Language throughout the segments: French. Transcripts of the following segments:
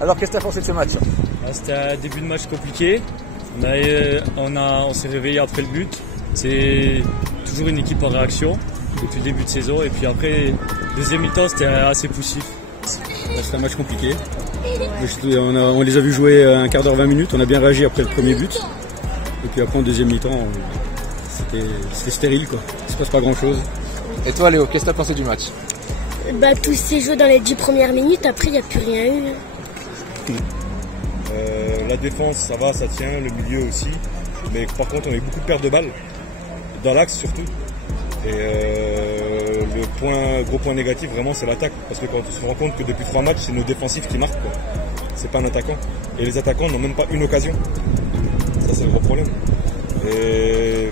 Alors qu'est-ce que tu as pensé de ce match? C'était un début de match compliqué. On s'est réveillé après le but. C'est toujours une équipe en réaction depuis le début de saison. Et puis après, deuxième mi-temps, c'était assez poussif. C'était un match compliqué. On les a vus jouer un quart d'heure, 20 minutes. On a bien réagi après le premier but. Et puis après, en deuxième mi-temps, c'était stérile, quoi. Il ne se passe pas grand-chose. Et toi, Léo, qu'est-ce que tu as pensé du match? Tout s'est joué dans les 10 premières minutes. Après, il n'y a plus rien eu. La défense, ça va, ça tient. Le milieu aussi. Mais par contre, on a eu beaucoup de pertes de balles. Dans l'axe, surtout. Et le gros point négatif, vraiment, c'est l'attaque. Parce que quand on se rend compte que depuis 3 matchs, c'est nos défensifs qui marquent, quoi. C'est pas un attaquant. Et les attaquants n'ont même pas une occasion. Ça, c'est le gros problème. Et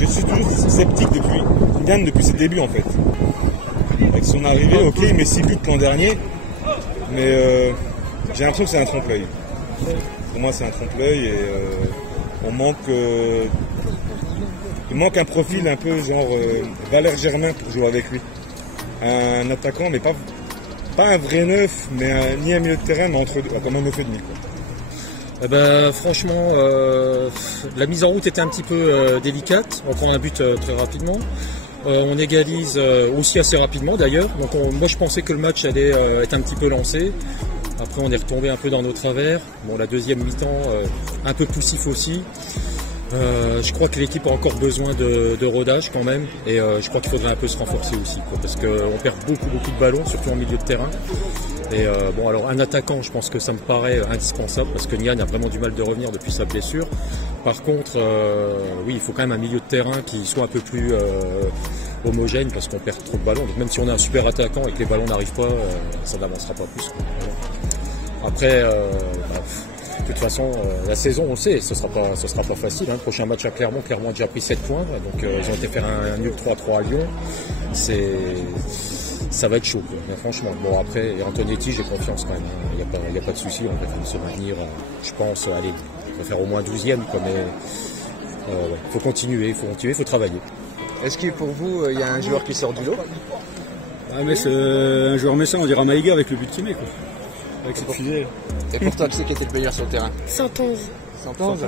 je suis toujours sceptique depuis Yann, depuis ses débuts, en fait. Avec son arrivée, ok, il met 6 buts l'an dernier. Mais j'ai l'impression que c'est un trompe-l'œil. Pour moi, c'est un trompe-l'œil et il manque un profil un peu genre Valère Germain pour jouer avec lui. Un attaquant, mais pas un vrai neuf, mais ni un milieu de terrain, mais entre deux, comme un 9,5. Franchement, la mise en route était un petit peu délicate. On prend un but très rapidement. On égalise aussi assez rapidement d'ailleurs. Donc moi je pensais que le match allait être un petit peu lancé. Après on est retombé un peu dans nos travers. Bon, la deuxième mi-temps un peu poussif aussi. Je crois que l'équipe a encore besoin de rodage quand même. Et je crois qu'il faudrait un peu se renforcer aussi, quoi, parce qu'on perd beaucoup de ballons, surtout en milieu de terrain. Et alors un attaquant, je pense que ça me paraît indispensable parce que Nian a vraiment du mal de revenir depuis sa blessure. Par contre, oui, il faut quand même un milieu de terrain qui soit un peu plus homogène parce qu'on perd trop de ballons. Donc même si on a un super attaquant et que les ballons n'arrivent pas, ça n'avancera pas plus, quoi. Après, de toute façon, la saison, on le sait, ce sera pas facile. Le prochain match à Clermont, Clermont a déjà pris 7 points. Donc ils ont été faire un nul 3-3 à Lyon. Ça va être chaud, quoi. Mais franchement. Bon, après, Antonetti, j'ai confiance quand même. Il n'y a pas de souci. On va se maintenir, je pense, allez, on va faire au moins 12e, quoi. Mais faut continuer, il faut travailler. Est-ce que pour vous, il y a un joueur qui sort du lot? Mais c'est un joueur messin, on dirait Maïga avec le but qu'il met, quoi. Avec cette fusée. Et pour toi, qui c'est qui était le meilleur sur le terrain? 111. 111.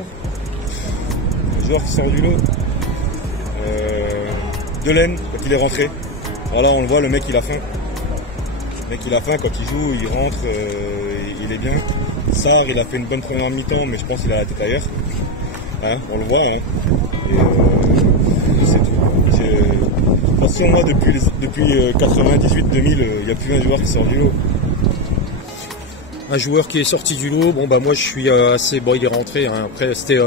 Le joueur qui sort du lot, Delaine, quand il est rentré. Voilà, on le voit, le mec il a faim. Le mec il a faim, quand il joue, il rentre, il est bien. Sarr, il a fait une bonne première mi-temps, mais je pense qu'il a la tête ailleurs. Hein, on le voit. Hein. Et c'est tout. De toute façon, moi, depuis 98-2000, il n'y a plus un joueur qui sort du lot. Un joueur qui est sorti du lot, moi je suis assez... Bon, il est rentré, hein. Après c'était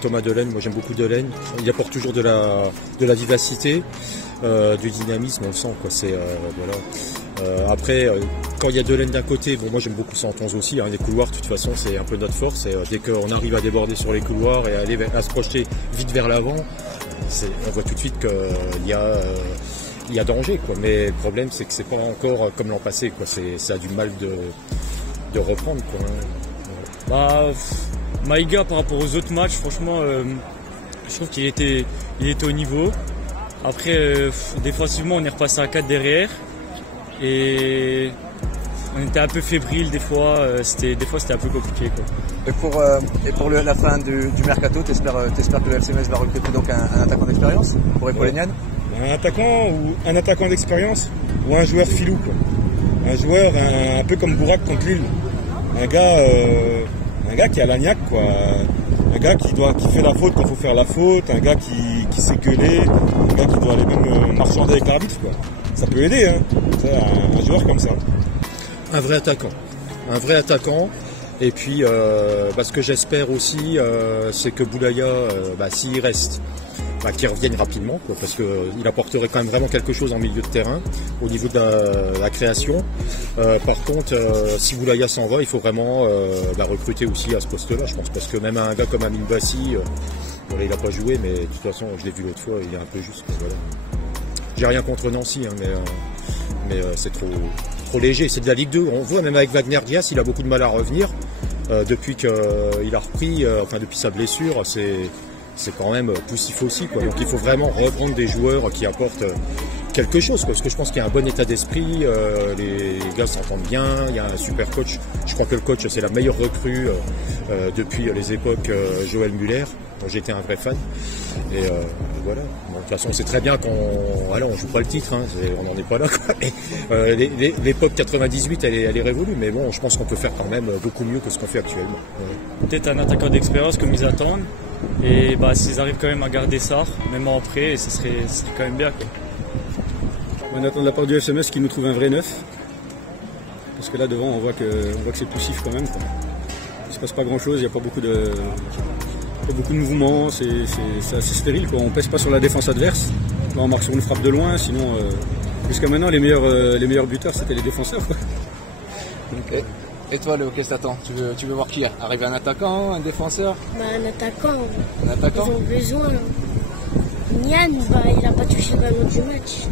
Thomas Delaine, moi j'aime beaucoup Delaine. Il apporte toujours de la vivacité, du dynamisme, on le sent, quoi. Voilà. Après, quand il y a Delaine d'un côté, moi j'aime beaucoup 111 aussi, hein. Les couloirs, de toute façon, c'est un peu notre force. Et, dès qu'on arrive à déborder sur les couloirs et à se projeter vite vers l'avant, on voit tout de suite qu'il y a danger, quoi. Mais le problème, c'est que c'est pas encore comme l'an passé, quoi. Ça a du mal de reprendre, quoi. Maïga, par rapport aux autres matchs, franchement, je trouve qu'il était au niveau. Après, défensivement, on est repassé à 4 derrière et on était un peu fébrile des fois. Des fois, c'était un peu compliqué, quoi. Et pour la fin du mercato, t'espères que le FC Metz va recruter donc un attaquant d'expérience pour épauler Nian? Un attaquant d'expérience ou un joueur filou, quoi. Un joueur un peu comme Bourak contre Lille. Un gars qui a la niaque, quoi. Un gars qui fait la faute quand il faut faire la faute. Un gars qui sait gueuler. Un gars qui doit aller même marchander avec l'arbitre, quoi. Ça peut aider, hein. Un joueur comme ça. Un vrai attaquant. Et puis, ce que j'espère aussi, c'est que Boulaya, s'il reste, qu'il revienne rapidement, quoi, parce qu'il apporterait quand même vraiment quelque chose en milieu de terrain au niveau de la création. Par contre, si Boulaya s'en va, il faut vraiment recruter aussi à ce poste-là, je pense, parce que même un gars comme Amine Bassi, il n'a pas joué, mais de toute façon, je l'ai vu l'autre fois, il est un peu juste. Voilà. J'ai rien contre Nancy, hein, mais c'est trop léger, c'est de la Ligue 2. On voit même avec Wagner Dias, il a beaucoup de mal à revenir depuis qu'il a repris, depuis sa blessure, c'est quand même poussif aussi, quoi. Donc il faut vraiment reprendre des joueurs qui apportent quelque chose, quoi, parce que je pense qu'il y a un bon état d'esprit, les gars s'entendent bien, il y a un super coach. Je crois que le coach, c'est la meilleure recrue depuis les époques Joël Muller, dont j'étais un vrai fan. Et voilà. Bon, de toute façon, on sait très bien qu'on joue pas le titre, hein, on n'en est pas là, quoi. L'époque 98, elle est révolue, mais bon, je pense qu'on peut faire quand même beaucoup mieux que ce qu'on fait actuellement. Ouais. Peut-être un attaquant d'expérience comme ils attendent, et bah, s'ils arrivent quand même à garder ça, même après, ce serait quand même bien, quoi. On attend de la part du FCMS qui nous trouve un vrai neuf. Parce que là devant on voit que c'est poussif quand même, quoi. Il ne se passe pas grand chose, il n'y a pas beaucoup de mouvements, c'est assez stérile, quoi. On ne pèse pas sur la défense adverse. Là on marque sur une frappe de loin, sinon jusqu'à maintenant les meilleurs buteurs c'était les défenseurs, quoi. Donc, et toi Léo, qu'est-ce que t'attends? Tu veux voir qui arriver, un attaquant, un défenseur? Bah, un attaquant. Un attaquant? Ils ont besoin. Nian, bah, il n'a pas touché le ballon du match.